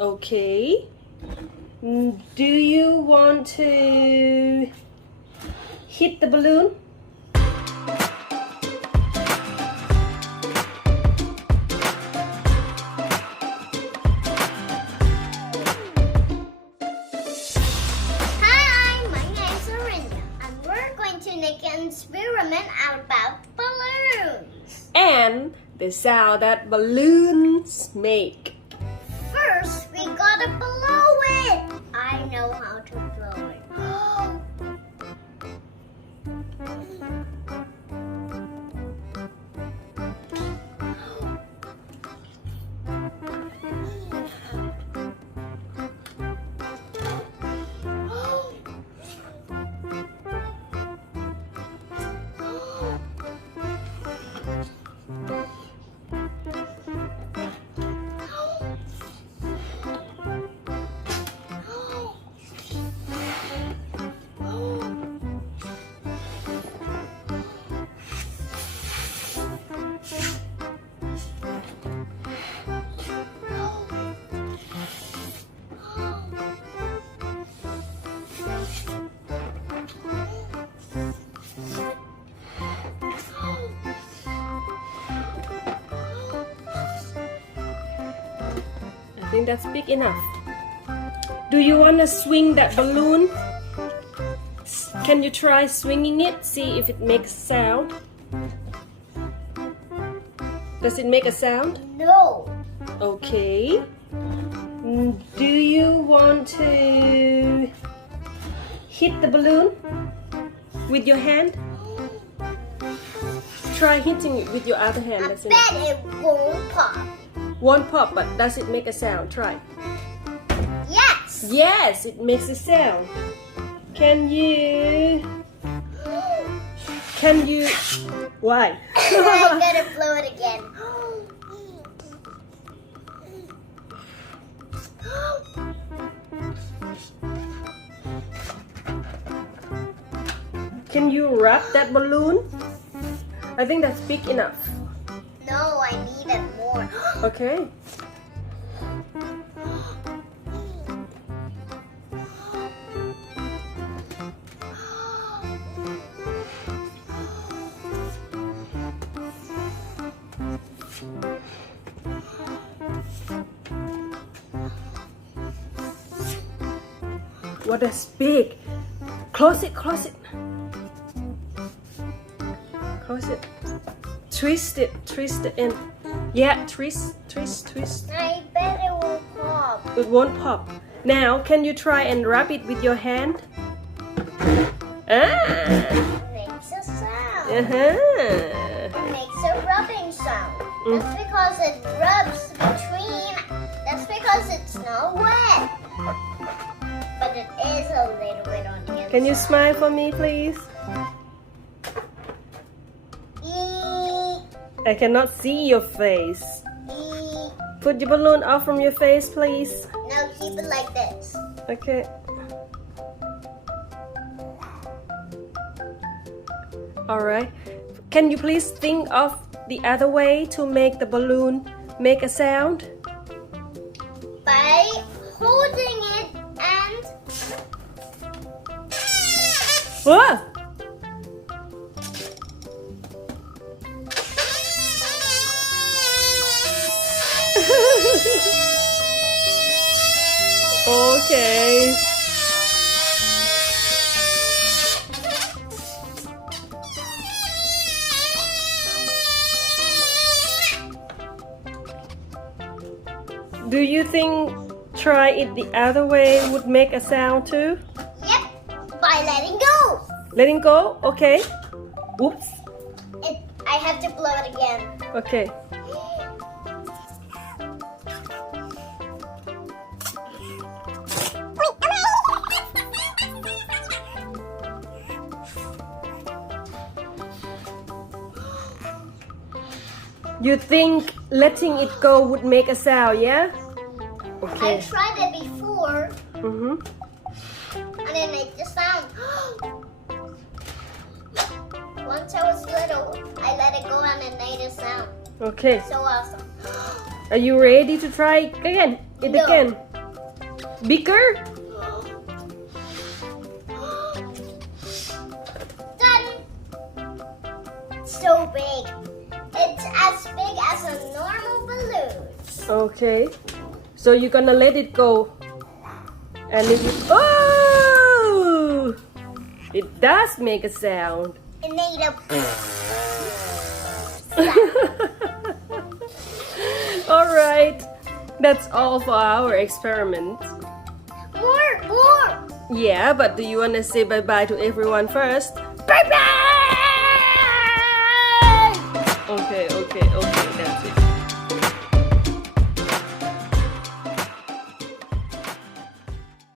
Okay. Do you want to hit the balloon? Hi, my name's Arinda, and we're going to make an experiment about balloons. And the sound that balloons make. First, we gotta blow it. I know how to blow it. I think that's big enough. Do you want to swing that balloon? Can you try swinging it? See if it makes sound. Does it make a sound? No. Okay. Do you want to hit the balloon with your hand? Try hitting it with your other hand. I That's bet enough. it won't pop. Won't pop, but does it make a sound? Try. Yes. Yes, it makes a sound. Can you? Why? I'm gonna blow it again. Can you wrap that balloon? I think that's big enough. No, I need it more. Okay. What is big? Close it, close it. Close it. Twist it in. Yeah, twist. I bet it will pop. It won't pop. Now, can you try and wrap it with your hand? Ah! It makes a sound. Uh-huh. It makes a rubbing sound. That's because it rubs between. That's because it's not wet. But it is a little bit on the inside. Can you smile for me, please? I cannot see your face. Put your balloon off from your face, please. Now keep it like this. Okay. Alright. Can you please think of the other way to make the balloon make a sound? By holding it and Whoa! Okay. Do you think try it the other way would make a sound too? yep, by letting go. Letting go? Okay. Oops. I have to blow it again. Okay. You think letting it go would make a sound, yeah? Okay. I tried it before, Mm-hmm. and it made the sound. Once I was little, I let it go and it made a sound. Okay. So awesome. Are you ready to try it again? It No. again. Bigger? Done. So big. It's as big as a normal balloon. Okay. So you're gonna let it go. And if you... Oh! It does make a sound. It made a Alright. That's all for our experiment. more. Yeah, but do you wanna say bye-bye to everyone first? Bye bye. Okay.